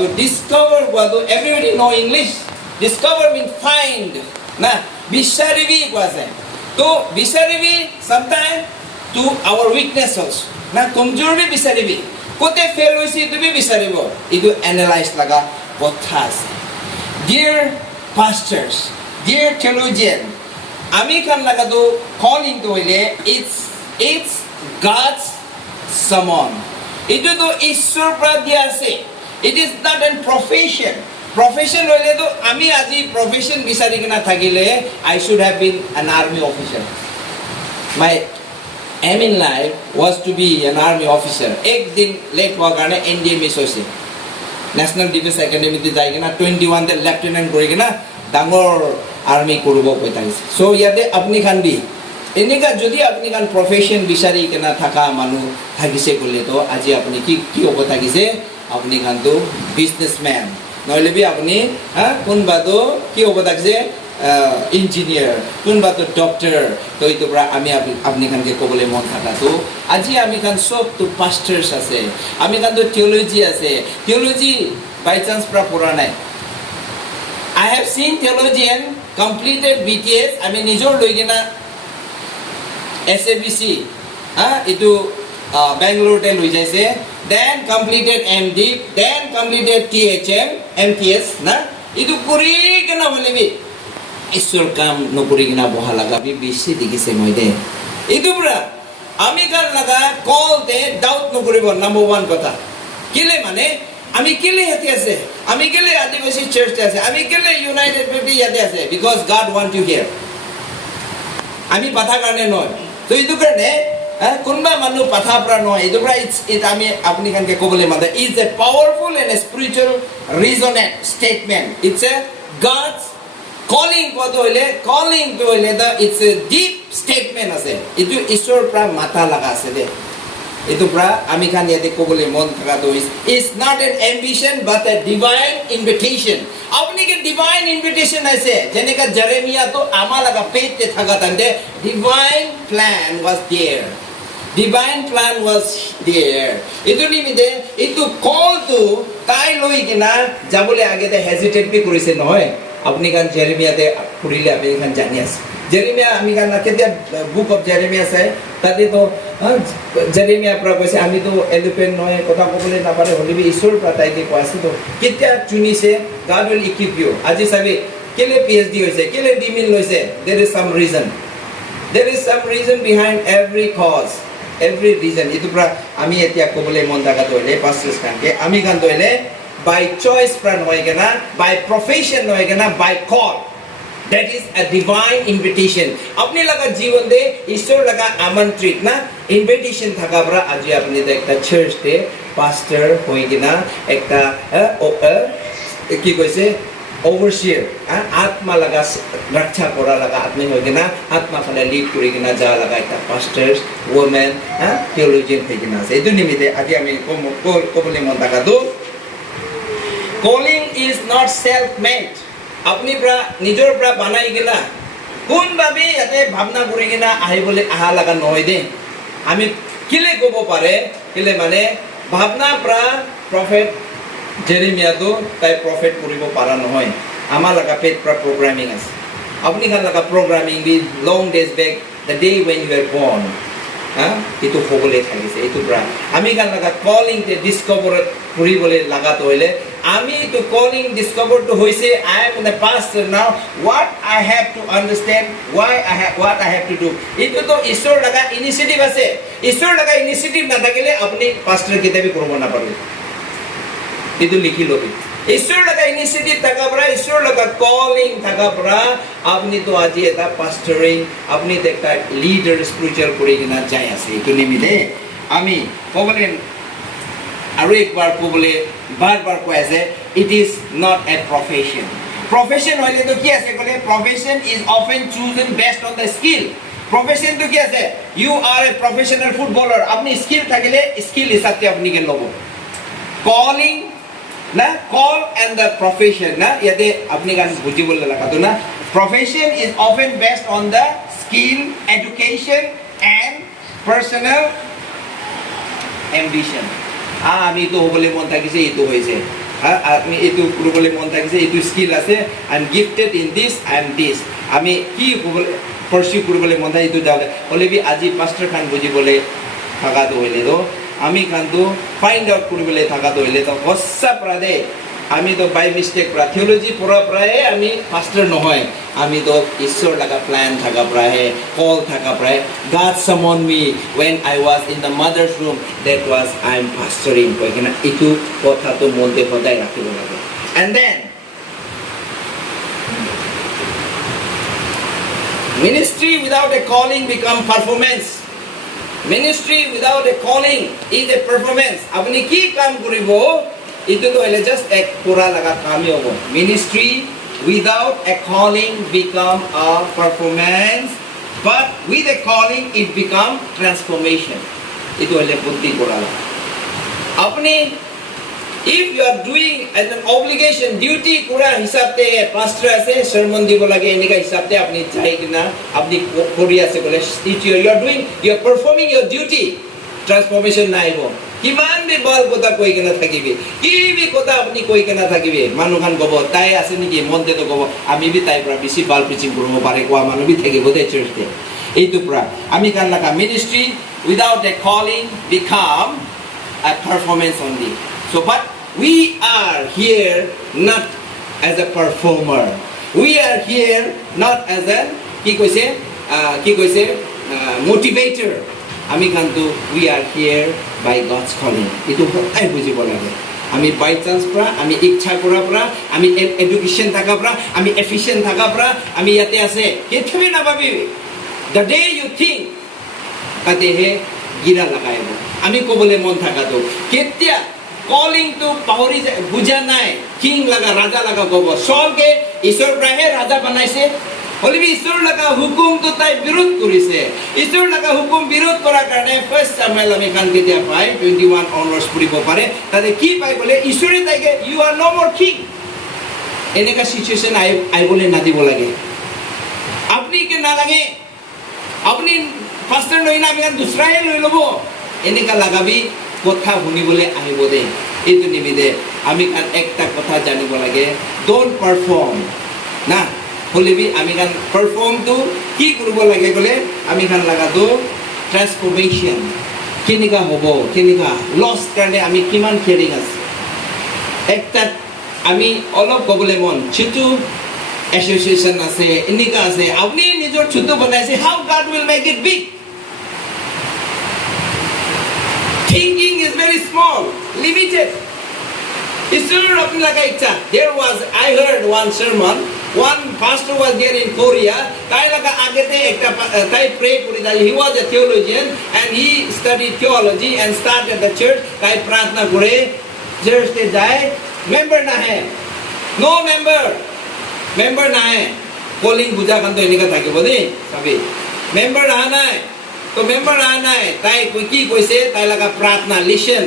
to discover to everybody know English. Discover means find. Na bisharibi kwase. To bisharibi sometimes to our weakness also. Na kamjor bhi bisharibi. Kote fail hoise to bhi bisharibo. Idu analyze laga kotha ase. Dear pastors, dear theologian, ami kan laga to calling to hoile it's God's summon. Itu to Ishwar pra dia ase. It is not a profession. Profession hoile to ami aji profession bisari kina thakile I should have been an army officer. My aim in life was to be an army officer. Ek din late hoa karone NDA miss hoise. National Defense Academy te jai kina 21 te lieutenant kori kina dangor army koribo koi thakise. So yate apni khan bi এনেকা যদি আপনি কান profession বিচাৰি কেনা থাকা মানুহ থাকিছে কলে তো আজি আপনি কি হ'ব থাকিছে আপনি কান তো বিজনেসম্যান নহলে বি আপনি কোনবা তো কি হ'ব থাকিছে ইঞ্জিনিয়ার কোনবা তো ডক্টর তো এইটো পৰা আমি আপনি কানকে কবলে মন থাকা তো আজি আমি কান সব তো পাস্টার্স আছে আমি কান তো থিওলজি আছে থিওলজি বাই চান্স পৰা পঢ়া নাই I have seen theologian completed BTS আমি নিজৰ লৈ কিনা SABC itu Bangalore te lui jaise then completed MD then completed THM MTS na itu kuri kena hole bi ishwar kam no kuri kena boha laga bi beshi dikise moide itu pura ami kar laga call te doubt no koribo number 1 kotha kile mane ami kile hati ase ami kile adivasi church te ase ami kile United Baptist yate ase because God want you here ami patha karone noy তো এইটো কাৰণে কোনবা মানুহ পাথা পৰা নহয় এইটো পৰা it আমি আপনি কানকে কবলে মানে is a powerful and spiritual resonant statement it's a god's calling কত হইলে কলিং তো হইলে দা ইটস এ ডিপ ষ্টেটমেন্ট আছে এইটো ঈশ্বৰ পৰা মাথা লাগা আছে দে এইটো পৰা আমি কান ইয়াতে কবলে মন থাকা তো is not an ambition but a divine invitation আপনি কে ডিভাইন ইনভিটেশন আছে যেনেকা জেরেমিয়া তো আমা লাগা পেতে থাকা তান্তে divine plan was there divine plan was there ইটো নিমিতে ইটো কল তো তাই লই কিনা যাবলে আগেতে হেজিটেট বি কৰিছে নহয় আপনি কান জেরেমিয়াতে পঢ়িলে আপনি কান জানি আছে জেরেমিয়া আমি কান কেতিয়া বুক অফ জেরেমিয়া চাই তাতে তো জেরেমিয়া পৰা কৈছে আমি তো এলিফেন্ট নহয় কথা কবলে নাপাৰে হলিবি ঈশ্বৰ প্ৰাতাইকে কৈছে তো কেতিয়া চুনিছে God will equip you আজি সাবে কেলে PhD হৈছে কেলে ডিমিল লৈছে there is some reason behind every cause every reason ইটো পৰা আমি এতিয়া কবলে মন দাগা দলে পাস্টাৰ্স কানকে আমি গান দলে by choice পৰা নহয় কেনা by profession নহয় কেনা by call that is a divine invitation apni laga jeevan de ishwar laga amantrit na invitation thaka bra aji apni de ekta church te pastor hoi gina ekta ki koise overseer atma laga raksha kora laga admi hoi gina atma phale lead kori gina ja laga ekta pastors women theologian hoi gina ase edu nimite aji ami kobole mon taka do calling is not self made আপনি প্রা নিজর প্রা বানাই গেলা কোন ভাবে এতে ভাবনা করে কিনা আহিবলে আহা লাগা নহয় দে আমি কিলে কব পারে কিলে মানে ভাবনা প্রা প্রফেট জেরেমিয়া তো তাই প্রফেট করিব পারা নহয় আমার লাগা পেট প্রা প্রোগ্রামিং আছে আপনি খান লাগা programming be long days back the day when you were born itu হবলে থাকিছে itu প্রা আমি খান লাগা কলিং তে ডিসকভার করিবলে লাগাতো হইলে আমি তো কলিং ডিসকভার তো হইছে I am in the pastor now what I have to understand what I have to do itu তো ঈশ্বর লাগা ইনিশিয়েটিভ আছে ঈশ্বর লাগা ইনিশিয়েটিভ না থাকিলে আপনি পাস্টর কিতাবি করব না পারবে itu লিখি লবি ঈশ্বর লাগা ইনিশিয়েটিভ থাকা পরা ঈশ্বর লাগা কলিং থাকা পরা আপনি তো আজি এটা পাস্টরিং আপনি তো একটা লিডার স্পিরিচুয়াল করে কিনা যাই আছে itu নিমিতে আমি কবলেন আৰু একবার কবলে বারবার কয় আছে it is not a profession হইলে তো কি আছে কলে profession is often chosen based on the skill profession তো কি আছে you are a professional footballer আপনি স্কিল থাকিলে স্কিল হিসাবে আপনি কে লব calling na call and the profession na yate apni gan bujibol laga to na profession is often based on the skill education and personal ambition ami to hobole mon thakise eto hoise আমি এইটো কৰিবলৈ মন থাকিছে, এইটো skill আছে, I am gifted in this, I am this. আমি কি পাৰ্চিউ কৰিবলৈ মন থাকে এইটো যাওঁতে হ'লে বি আজি পাষ্টাৰ খান বুজিবলৈ থকাটো হ'লে তো আমি খানটো ফাইণ্ড আউট কৰিবলৈ থকাটো হ'লে তো সঁচা পৰা দেই আমি তো বাই মিষ্টেক পৰা থিঅলজি পঢ়াৰ পৰাই আমি পাষ্টাৰ নহয়, আমি তো ঈশ্বৰ লগা প্লেন থকা পৰাহে কল থকা পৰাই God summoned me when I was in the mother's room, that was I am pastoring কৈ কিনে এইটো কথাটো মনতে সদায় ৰাখিব লাগে। And then ministry without a calling become performance. Ministry without a calling is a performance. আপুনি কি কাম কৰিব এইটোতো হ'লে জাষ্ট এক কৰা লগা কামেই হ'ব। Ministry without a calling become a performance, but with a calling it become transformation. এইটো হ'লে বুদ্ধি কৰা লগা। আপুনি if you are doing as an obligation, duty কৰা হিচাপতে pastor আছে sermon দিব লাগে এনেকা হিচাপতে আপুনি চাই কিনা আপুনি কৰি আছে ক'লে you are doing, you are performing your duty, transformation নাই হ'ব। কিমান বি ভাল কথা কৈ কিনা থাকিবি, কি বি কথা আপুনি কৈ কিনা থাকিবি, মানুহখন ক'ব তাই আছে নেকি, মনতেতো ক'ব আমি বি তাইৰ পৰা বেছি ভাল প্ৰিচিং কৰিব পাৰে কোৱা মানুহ বি থাকিব দে চাৰ্চতে। এইটোৰ পৰা আমি কান লগা ministry without a calling become a performance only. So but we are here not as a performer, we are here not as a কি কৈছে motivator. আমি কিন্তু we are here by God's calling. এইটো সদায় বুজিব লাগে। আমি বাই চান্স পৰা, আমি ইচ্ছা কৰাৰ পৰা, আমি এডুকেশ্যন থকাৰ পৰা, আমি এফিচিয়েণ্ট থকাৰ পৰা আমি ইয়াতে আছে কেতিয়াবা নাভাবিবি। The day you think তাতেহে গিৰা লগাইব। আমি ক'বলৈ মন থকাটো কেতিয়া কলিংটো পাহৰি যায়, বুজা নাই, কিং লগা ৰাজা লগা ক'ব চলকে ঈশ্বৰৰ পৰাহে ৰাজা বনাইছে। হ'লে ঈশ্বৰ লগা হুকুমটো তাই বিৰোধ কৰিছে। ঈশ্বৰ লগা হুকুম বিৰোধ কৰাৰ কাৰণে ফাৰ্ষ্ট চামুৱেল আমি কান কেতিয়া পাই 21 অনাৰ্ছ পঢ়িব পাৰে, তাতে কি পাই বোলে ঈশ্বৰে তাইকে ইউ আৰ ন মোৰ কিং, এনেকা চিচুৱেশ্যন আহিবলৈ নাদিব লাগে। আপুনি কি নালাগে, আপুনি ফাৰ্ষ্টৰ লৈ না আমি দুসৰাই লৈ ল'ব, এনেকা লাগাবি কথা শুনিবলৈ আহিব দে। এইটো নিমিদে আমি কান একটা কথা জানিব লাগে, ডোন্ট পাৰফৰ্ম না হ'লে বি আমি কান পাৰফৰ্মটো কি কৰিব লাগে বোলে আমি কান লগাটো ট্ৰান্সফৰ্মেশ্যন কেনেকা হ'ব, কেনেকা লষ্ট কাৰণে আমি কিমান কেয়াৰিং আছে। একটা আমি অলপ ক'বলৈ মন ছিটু এছ'চিয়েশ্যন আছে এনেকা আছে, আপুনি নিজৰ ছোটো বনাইছে, হাউ God will make it big. Thinking is very small, limited. ঈশ্বৰ আপুনি লগা ইচ্ছা। There was, I heard one sermon, one pastor was there in Korea, তাই লগা আগতে একটা তাই pray কৰি যায়, he was a theologian and he studied theology and started the church, তাই প্ৰাৰ্থনা কৰে, চাৰ্চতে যায়, মেম্বাৰ নাহে, no member নাহে, কলিং বুজা কাৰণটো এনেকা থাকিব দেই চাবি, মেম্বাৰ অহা নাই, তো মেম্বাৰ অহা নাই, তাই কি কৈছে, তাই লগা প্ৰাৰ্থনা লিচন,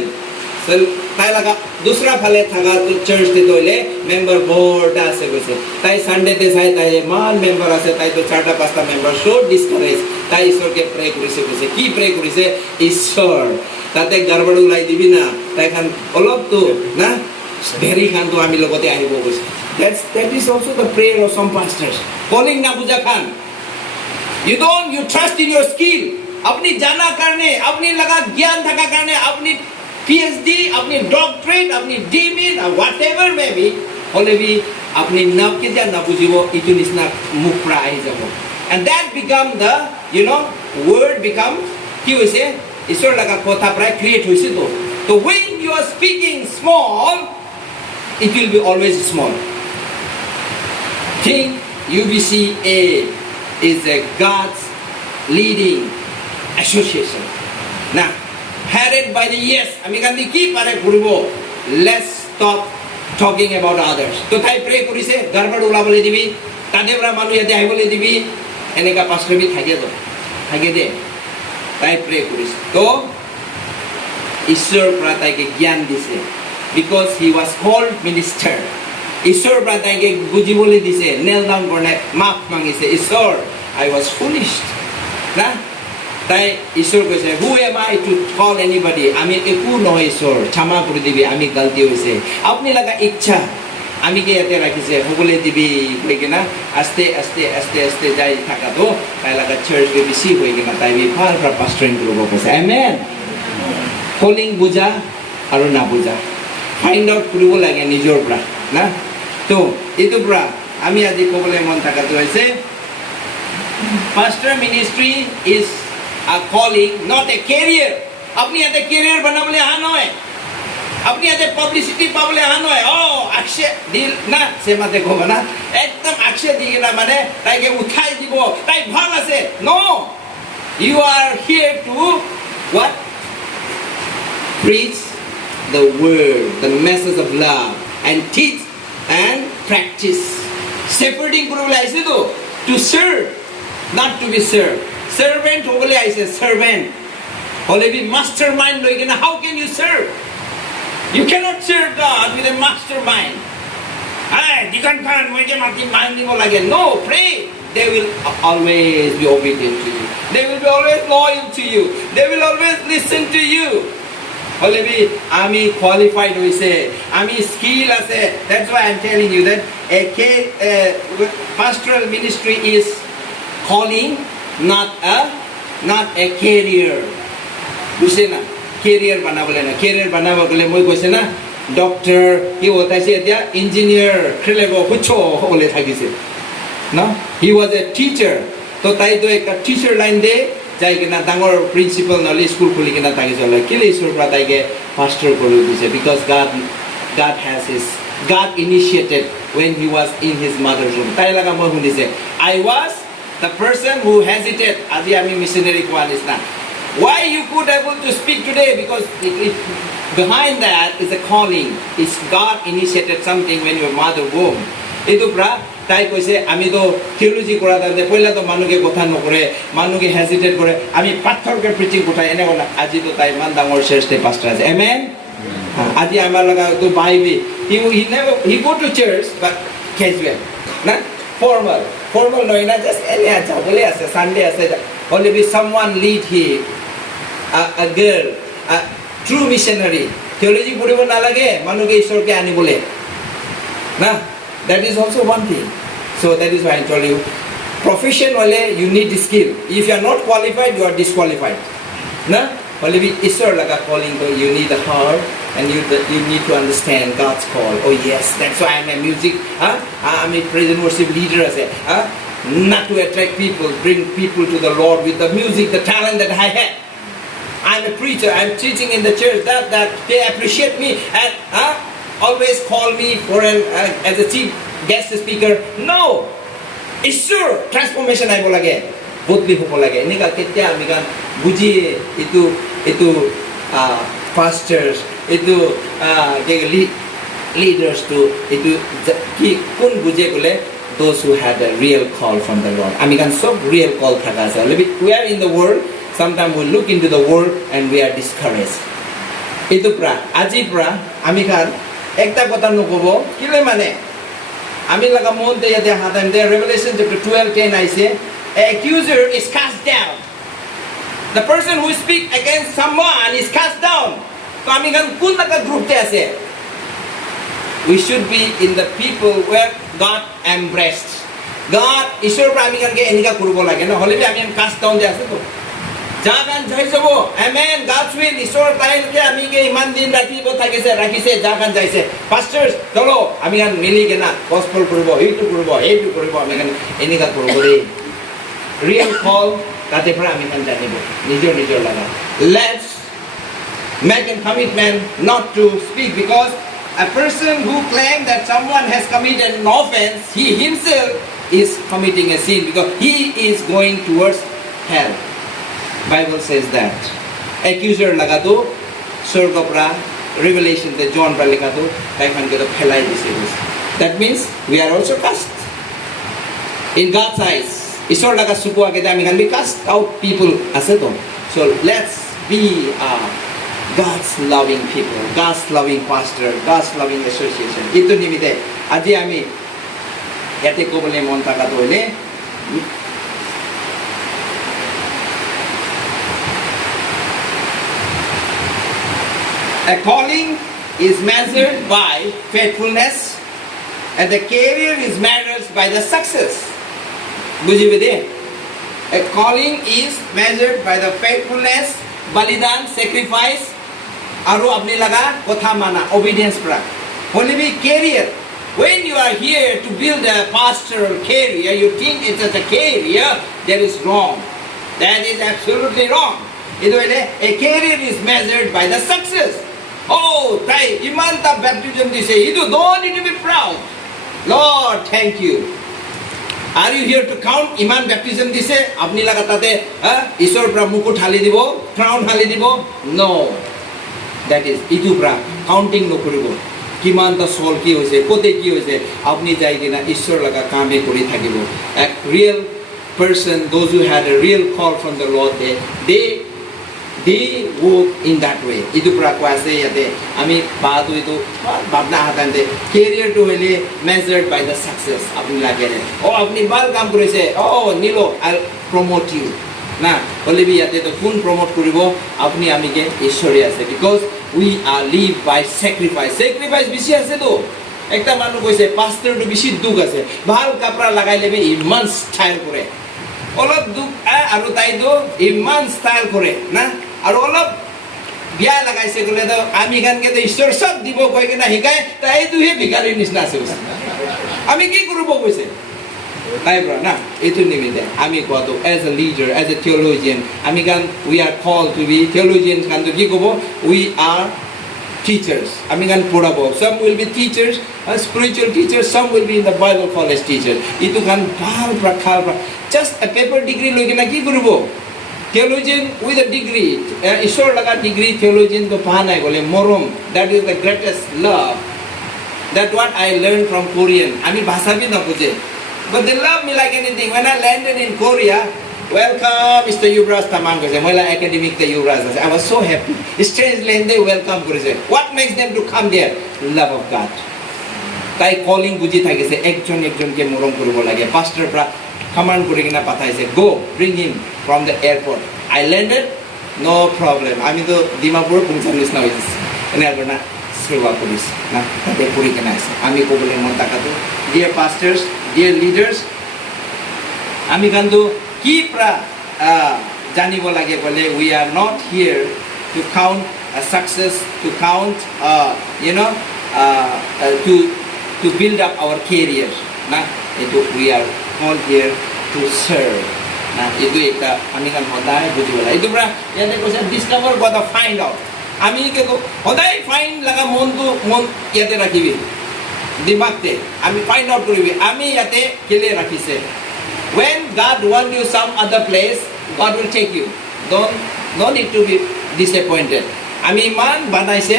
তাই লগা দুসৰা ফালে থাকা চাৰ্চতে তৈলে মেম্বাৰ বৰ্ড আছে কৈছে, তাই সানডেতে চাই তাই ইমান মেম্বাৰ আছে, তাই তো 4-5টা মেম্বাৰ চ' ডিছকাৰেজ, তাই ঈশ্বৰকে প্ৰে কৰিছে, কৈছে কি প্ৰে কৰিছে, ঈশ্বৰ তাতে গড়বড় ওলাই দিবি না, তাই খান অলপতো না ভেৰি খানটো আমি লগতে আহিব কৈছে। That is also the prayer of some pastors. Calling na buja khan. You trust in your skill. अपनी जाना करने, अपनी लगा ज्ञान थका करने, अपनी PhD, अपनी डॉक्टरेट, अपनी DMed, whatever may be, होले भी अपनी नव के जा ना बुझिबो इतु निस्ना मुख pra आइ जाबो, and that become the word become কি হৈছে ঈশ্বৰ লগা কথা প্ৰায় ক্ৰিয়েট হৈছে তো। So when you are speaking small, it will be always small. Think UBCA is a God's leading association. Now, headed by the yes, আমি কান্দি কি পাৰে কৰিব, let's stop talking about others. তো তাই প্ৰে কৰিছে, গড়বড় ওলাবলৈ দিবি, তাতে পৰা মানুহ ইয়াতে আহিবলৈ দিবি, এনেকা পাষ্টৰবি থাকে দে, তাই প্ৰে কৰিছে। তো ঈশ্বৰ পৰা তাইকে জ্ঞান দিছে, because he was called minister. ঈশ্বৰ পৰা তাইকে বুজিবলৈ দিছে, নেল ডাউন কৰা নাই, মাফ মাগিছে, ঈশ্বৰ I was foolish না, তাই ঈশ্বৰ কৈছে who am I to call anybody আমি একো নহয় ঈশ্বৰ ক্ষমা কৰি দিবি আমি গলতি হৈছে আপুনি লগা ইচ্ছা আমি কি ইয়াতে ৰাখিছে সকলোৱে দিবি কৈ কিনা আস্তে আস্তে আস্তে আস্তে যাই থাকাটো তাই লগা চাৰ্চ বেছি হৈ কিনা তাই ভাল পৰা পাষ্টৰিং কৰিব কৈছে আমেন কলিং বুজা আৰু নাবুজা ফাইণ্ড আউট কৰিব লাগে নিজৰ পৰা না তো এইটোৰ পৰা আমি আজি ক'বলৈ মন থকাটো হৈছে pastor ministry is a calling not a career আপনি ইয়াতে কেৰিয়াৰ বনাবলৈ অহা নহয় আপনি ইয়াতে পাব্লিচিটি পাবলৈ অহা নহয় আকশে দিল না সেমাতে ক'ব না একদম আকশে দি কিনা মানে তাইকে উঠাই দিব তাই ভাল আছে no you are here to what preach the word the message of love and teach and practice shepherding কৰিবলৈ আহিছে to serve not to be served servant হ'বলৈ আহিছে servant হ'লে বি mastermind লৈ কিনে how can you serve you cannot serve God with a mastermind দিগন খান মই যে মাতি মান দিব লাগে no pray they will always be obedient to you they will be always loyal to you they will always listen to you হ'লে B আমি qualified হৈছে আমি skill আছে that's why I'm telling you that a pastoral ministry is calling not a career বুঝছে না career বানাবলে না career বানাব গলে মই কৈছে না ডক্টৰ কি হতাইছে এতিয়া ইঞ্জিনিয়াৰ খেলেব খুচো হ'লে থাকিছে না he was a teacher তো তাই তো একটা টিচাৰ লাইন দে যাই কিনা ডাঙৰ প্ৰিন্সিপাল নহলে স্কুল খুলি কিনা তাকে চলে কেলে ঈশ্বৰ পৰা তাইকে পাষ্টৰ কৰি দিছে because God has his God initiated when he was in his mother's womb তাই লাগা মই শুনিছে I was the person who hesitated আজি আমি মিশনারি কোৱা নিচিনা why you could able to speak today because it behind that is a calling it's God initiated something when your mother womb এইটো পৰা তাই কৈছে আমি তো থিওলজি কৰা তাতে পইলা তো মানুহে কথা নকৰে মানুহে হেজিটেট কৰে আমি পাথৰকে প্ৰিচিং উঠাই এনে কোনা আজি তো তাই মান ডাঙৰ শ্ৰেষ্ঠ পাষ্টৰ আছে আমেন আজি আমাৰ লগা তো বাইবি he go to church but casual না formal নহয় না just এনে আছা বলে আছে সানডে আছে only be someone lead him a girl a true missionary theology পঢ়িব নালাগে মানুহে ঈশ্বৰকে আনিবলে না that is also one thing so that is why I told you profession wale you need skill if you are not qualified you are disqualified na only be ঈশ্বৰ laga calling to you need a heart and you need to understand God's call oh yes that's why I'm a music I'm a praise and worship leader as not to attract people bring people to the Lord with the music the talent that I have I'm a preacher I'm teaching in the church that they appreciate me and always call me for as a chief guest speaker no it's sure transformation আইব লাগে বদলি হ'ব লাগে এনেকা কেতিয়া আমি গান বুজি এটো pastors এটো leaders to এটো কি কোন বুজে গলে those who had a real call from the Lord আমি গান সব real call থাকা আছে we are in the world sometimes we look into the world and we are discouraged এটো প্রা আজি প্রা আমি গান একটা কথা নকব কিলে মানে আমি লাগা মন দে দে হাদাম দে Revelation chapter 12:10 আইছে accuser is cast down the person who speak against someone is cast down তো আমি গান কোন লাগা গ্রুপতে আছে we should be in the people where God embraced God ঈশ্বৰ পৰা আমি গানকে এনিকা কৰিব লাগে না হলে আমি cast down দে আছে তো জাগান যাই যাব আমেন God's will ঈশ্বৰ তাইকে আমি কে ইমান দিন ৰাখিব ৰাখিছে জাগান যাইছে পাস্টাৰ্স চলো আমি গান মিলি কেনা গসপেল কৰিব এইটো কৰিব আমি গান এনিকা কৰিব ৰে ৰিয়েল কল তাতে পৰা আমি গান জানিব নিজৰ লাগা let's make a commitment not to speak because a person who claims that someone has committed an offense he himself is committing a sin because he is going towards hell Bible says that accuser lagado sorgopra revelation the John pra likado kai khan ke to phelai dise that means we are also cast in God's eyes ishor laga suku age ami kan be cast out people ase to so let's be God's loving people God's loving pastor God's loving association itu nimite aji ami yate ko bole mon taka to hole A calling is measured by faithfulness, and the career is measured by the success. বুঝিবে De? A calling is measured by the faithfulness, balidan, sacrifice, aru apni laga kotha mana, obedience pra. Only be career. When you are here to build a pastoral career, you think it's a career, that is wrong. That is absolutely wrong. A career is measured by the success. Oh, tai imanta baptism this say, you don't need to be proud. Lord, thank you. Are you here to count iman baptism দিছে আপনি লাগা তাতে ঈশ্বর প্রা মুকুট হালি দিব crown হালি দিব নো দ্যাট ইজ ইটু প্রা কাউন্টিং নকৰিব কিমান তা সল কি হৈছে কোতে কি হৈছে আপনি যাই কিনা ঈশ্বর লাগা কামে কৰি থাকিব a real person those who had a real call from the Lord they work in that way idu pra ko ase yate ami baat hui to bhabna hatan de career to hole measured by the success apni lage re oh apni bal kaam korise oh nilo I'll promote you na hole bi yate to kun promote koribo apni ami ke ishori ase because we are live by sacrifice bishi ase to ekta manu koise pastor to bishi duk ase bhal kapra lagai lebe iman style kore olop duk aru tai do iman style kore na আৰু অলপ বিয়া লাগাইছে গলে তো আমি গানকে তো ঈশ্বৰ সব দিব কই কিনা শিকায় তাই দুহে ভিখাৰীৰ নিচিনা আছে আমি কি কৰিব কৈছে তাই ব্ৰা না এইটো নিমিতে আমি কোৱাটো as a leader as a theologian আমি গান we are call to be theologian গানটো কি ক'ব উই আর teachers আমি গান পঢ়াব some will be teachers spiritual teachers some will be in the Bible college teachers ইটো গান ভাল প্ৰখাল just a paper degree লৈ কিনা কি কৰিব theologian with a degree ishor laga degree theologian to pa nai gole morom that is the greatest love that what I learned from Korean ami bhasha bhi na bujhe but they love me like anything when I landed in Korea welcome Mr. Yuvraj tamam koise moila academic te Yuvraj ase I was so happy strangely they welcome korise what makes them to come there love of God tai calling buji thakise ekjon ke morom koribo lage pastor pra command kori kina pathaise go bring him from the airport I landed no problem ami to Dimapur pungchar nisna hoise ene agona sewa police na tate puri kina ase ami ko bole mon takatu dear pastors dear leaders ami kandu ki pra janibo lage bole we are not here to count a success to count to build up our career na itu we are all here to serve na itu ekta ami kan hodai bujibola itu bra yate koise discover gotta find out ami ke ko hodai find laga mon yate rakhibi dimag te ami find out koribi ami yate kele rakhise when God want you some other place God will take you don't need to be disappointed ami man banaise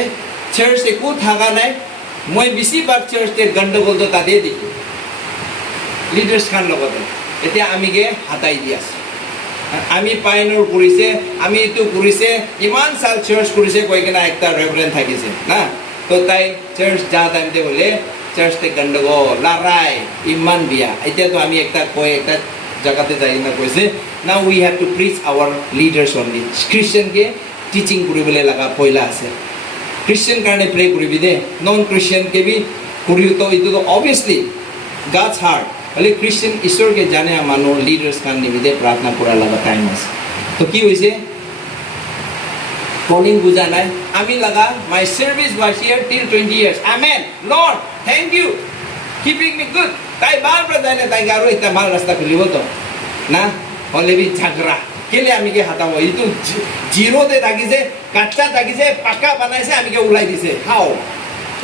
church e ko thaga nai moi bisi bag church te gandagol to tade dikhi leaders kan logote এতিয়া আমিগে হাতাই দি আছে আমি পাইনৰ কৰিছে আমি এটো কৰিছে ইমান সাল search কৰিছে কই কিনা একটা ৰেভাৰেন্ট থাকিছে না তো তাই চাৰ্চ যা টাইমতে হলে চাৰ্চ তে গন্ডগো লৰাই ইমান বিয়া এতিয়া তো আমি একটা কই একটা জায়গাতে যাই না কইছে now we have to preach our leaders only Christian কে টিচিং কৰিবলে লাগা পয়লা আছে ক্ৰিশ্চিয়ান কাৰণে প্ৰে কৰিবি দে নন ক্ৰিশ্চিয়ান কে বি কৰিও তো ইটো তো obviously God's heart Only Christian ईश्वर के जाने मानो leaders kan निमित्ते प्रार्थना पूरा लगा टाइम আছে तो কি হইছে calling বুঝা নাই আমি লাগা my service was here till 20 years amen Lord thank you keeping me good তাই বার প্রদানে তাই গারো এটা মাল রাস্তা খুলিব তো না হলে বি ঝগড়া কেলে আমি কে হাতাবো ইতো জিরো তে থাকিছে কাটটা থাকিছে পাকা বানাইছে আমি কে উলাই দিছে how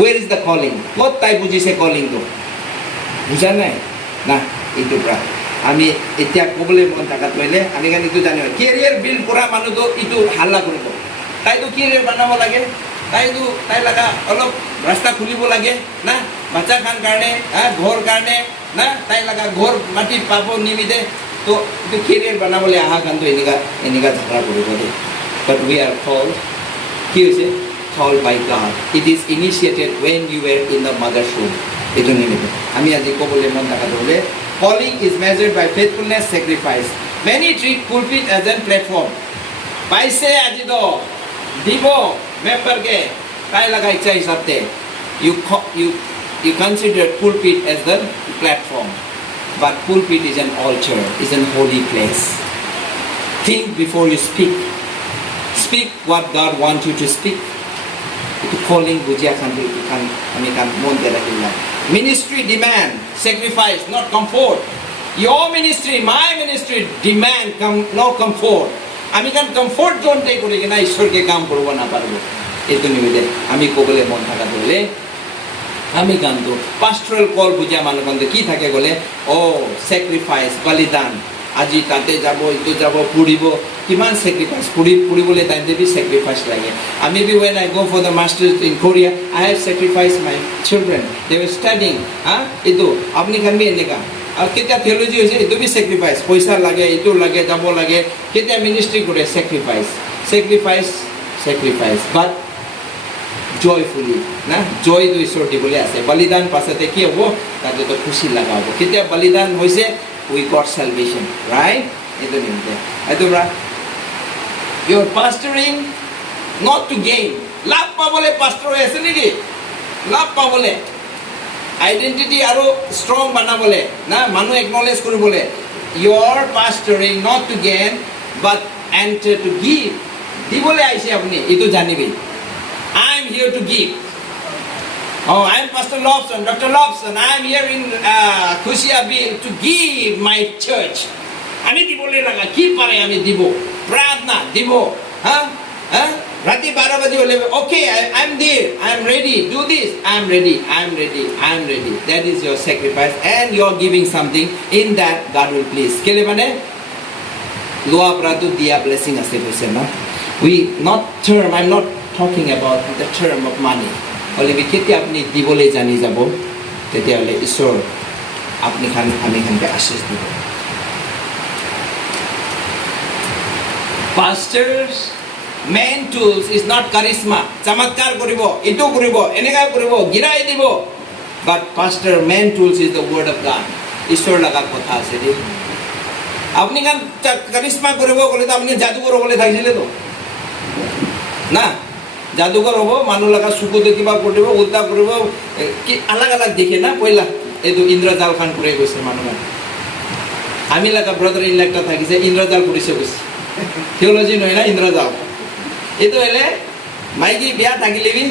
where is the calling কত তাই বুঝিছে calling তো বুঝা নাই না এইটো প্ৰা আমি এতিয়া কবলে মন টাকাত লইলে আমি গান ইটো জানি কেৰিয়াৰ বিল্ড কৰা মানুহ তো ইটো হাল্লা কৰিব তাই তো কেৰিয়াৰ বনাব লাগে তাই লাগা অলপ ৰাস্তা খুলিব লাগে না বাচ্চা খান কাৰণে ঘৰ কাৰণে না তাই লাগা ঘৰ মাটি পাব নিমিতে তো ইটো কেৰিয়াৰ বনাবলে আহা কানটো এনেকা ঝগড়া কৰিব দে but we are called কি হৈছে called by God it is initiated when you were in the mother's womb itu নিমিতে আমি আজি কবলে মন টাকাত হলে calling is measured by faithfulness sacrifice many treat pulpit as a platform paise aji do dibo member ke তাই লাগা ইচ্ছা হিসাবতে you consider pulpit as the platform, but pulpit is an altar, is an holy place. Think before you speak. Speak what God wants you to speak. Itu calling bujia kan kami kan monte rakila. Ministry demand sacrifice, not comfort. Your ministry, my ministry demand no comfort. আমি kan comfort zone take kori kena ishwar ke kaam korbo na parbo. Etu nimide ami kobole mon thaka dole আমি কান্দো পাস্টোরাল কল বুঝা মানুষ কান্দো কি থাকে বলে ও sacrifice বলিদান আজি তাতে যাব ইটো যাব পুড়িব কিমান স্যাক্রিফাইস পুড়িবলে টাইম দেবি স্যাক্রিফাইস লাগে আমি B when I go for the masters in Korea I have sacrificed my children they were studying ইটো আপনি কানবি এনেকা আর কেতিয়া থিওলজি হইছে ইটো বি স্যাক্রিফাইস পয়সা লাগে ইটো লাগে যাব লাগে কেতিয়া মিনিস্ট্রি করে sacrifice but joyfully na joy to ishor dibole ase balidan pasate ki hobo tate to khushi laga hobo ketia balidan hoise we got salvation right eto nimte aitobra your pastoring not to gain লাভ পাবলে pastor ase niki লাভ পাবলে identity aro strong banabole na manu acknowledge koribole your pastoring not to gain but enter to give dibole aise apni eto janibi I am here to give. Oh, I am Pastor Lobson, Dr. Lobson. I am here in Kushiabil to give my church. Ami dibole laga ki pare ami dibo. Pradna dibo. Rati 12 baje hole okay I am there. I am ready. Do this. I am ready. That is your sacrifice and you are giving something in that God will please. Kele mane loa pratu dia blessing ase hoise na. We not term I am not talking about the term of money. Only ketia apni dibole jani jabo tetia hole ishor apni khan ami khan ke ashish dibo. Pastors main tools is not charisma chamatkar koribo itu koribo eneka koribo girai dibo but pastor main tools is the word of God ishor laga kotha ase di apni khan charisma koribo kole to apni jadugar bole thaisile to na জাদুঘর হবো মানুষ লাগা সুকো দেখিবা কৰিব উল্টা কৰিব কি আলাগ আলাগ দেখে না পয়লা এইটো ইন্দ্ৰজাল খান কৰে গৈছে মানুষ আমি লাগা ব্ৰাদাৰ ইন একটা থাকিছে ইন্দ্ৰজাল কৰিছে গৈছে থিওলজি নহয় না ইন্দ্রজাল এইটো হলে মাইকি বিয়া থাকিলেবি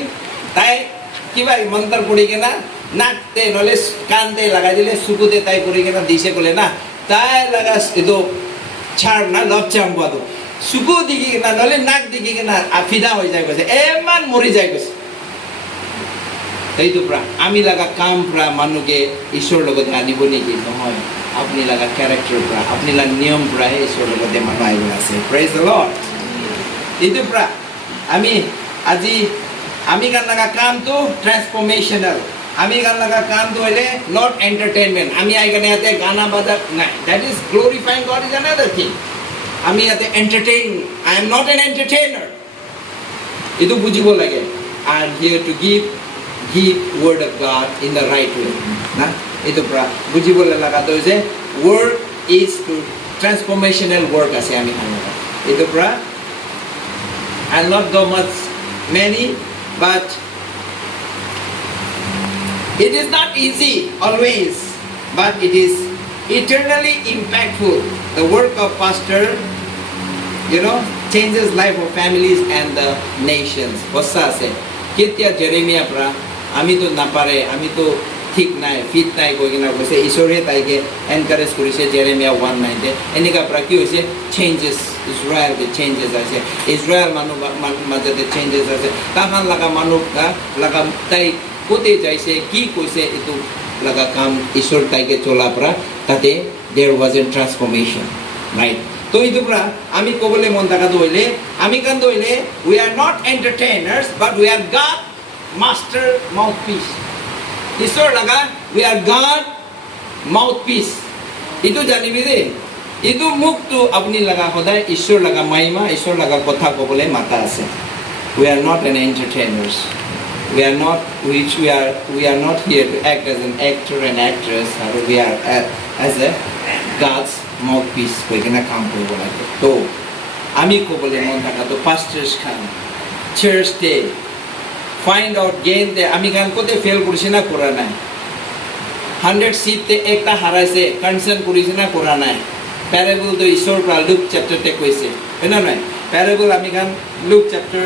তাই কিবা মন্ত্র পড়ি কেনা নাকতে নলে কানতে লাগাই দিলে সুকুতে তাই পড়ি কেনা দিছে কলে না তাই লাগা এইটো ছাড় না লভ চাম বাদো সুকু দিকে না নলে নাক দিকে না আফিদা হয়ে যায় গেছে এমান মরি যায় গেছে এইটো প্রা আমি লাগা কাম প্রা মানুকে ঈশ্বর লগতে আনিব নেকি নহয় আপনি লাগা ক্যারেক্টার প্রা আপনি লাগা নিয়ম প্রা ঈশ্বর লগতে মানুহ আইব আছে প্রেজ দ্য লর্ড এইটো প্রা আমি আজি আমি গান লাগা কাম তো ট্রান্সফরমেশনাল আমি গান লাগা কাম তো হইলে নট এন্টারটেইনমেন্ট আমি আই গানে আতে গানা বাজা না that is glorifying god is another thing আমি আতে entertain I am not an entertainer এটো বুঝিব লাগে I am here to give word of God in the right way na eto pra bujibole laga to je work is to transformational work ase ami khanla eto pra I not go much many but it is not easy always but it is eternally impactful the work of pastor changes life of families and the nations bossa ase ketia jeremia pra আমি তো না পারে আমি তো ঠিক নাই fit নাই কই কিনা কৈছে ঈশ্বৰে তাইকে এনকাৰেজ কৰিছে জেৰেমিয়া 1:9 তে এনেকা প্ৰা কি হৈছে চেঞ্জেস ইজৰাইল the changes আছে ইজৰাইল মানুহ মাজতে চেঞ্জেস আছে তাহান লাগা মানুহ লাগা তাই কোতে যাইছে কি কৈছে এটো লাগা কাম ঈশ্বৰ তাইকে চলা প্ৰা তাতে there was a transformation right তো এটো প্ৰা আমি কবলে মন থাকা হইলে আমি কান হইলে we are not entertainers but we are God master mouthpiece ঈশ্বর লাগা we are God mouthpiece itu জানিবি De itu মুখ তো আপনি লাগা সদায় ঈশ্বর লাগা মাইমা ঈশ্বর লাগা কথা কবলে মাতা আছে we are not an entertainers we are not here to act as an actor and actress or we are as a God's mouthpiece কই কিনা কাম করব লাগে তো আমি কবলে মন থাকা তো pastors খান church day find out gain তে আমি খান কোতে ফেল করেছি না করা নাই 100 সিট তে একটা হারাইছে কনসার্ন করেছি না করা নাই প্যারাবল তো ঈশ্বর লুক চ্যাপ্টার তে কইছে হয় না নয় প্যারাবল আমি খান লুক চ্যাপ্টার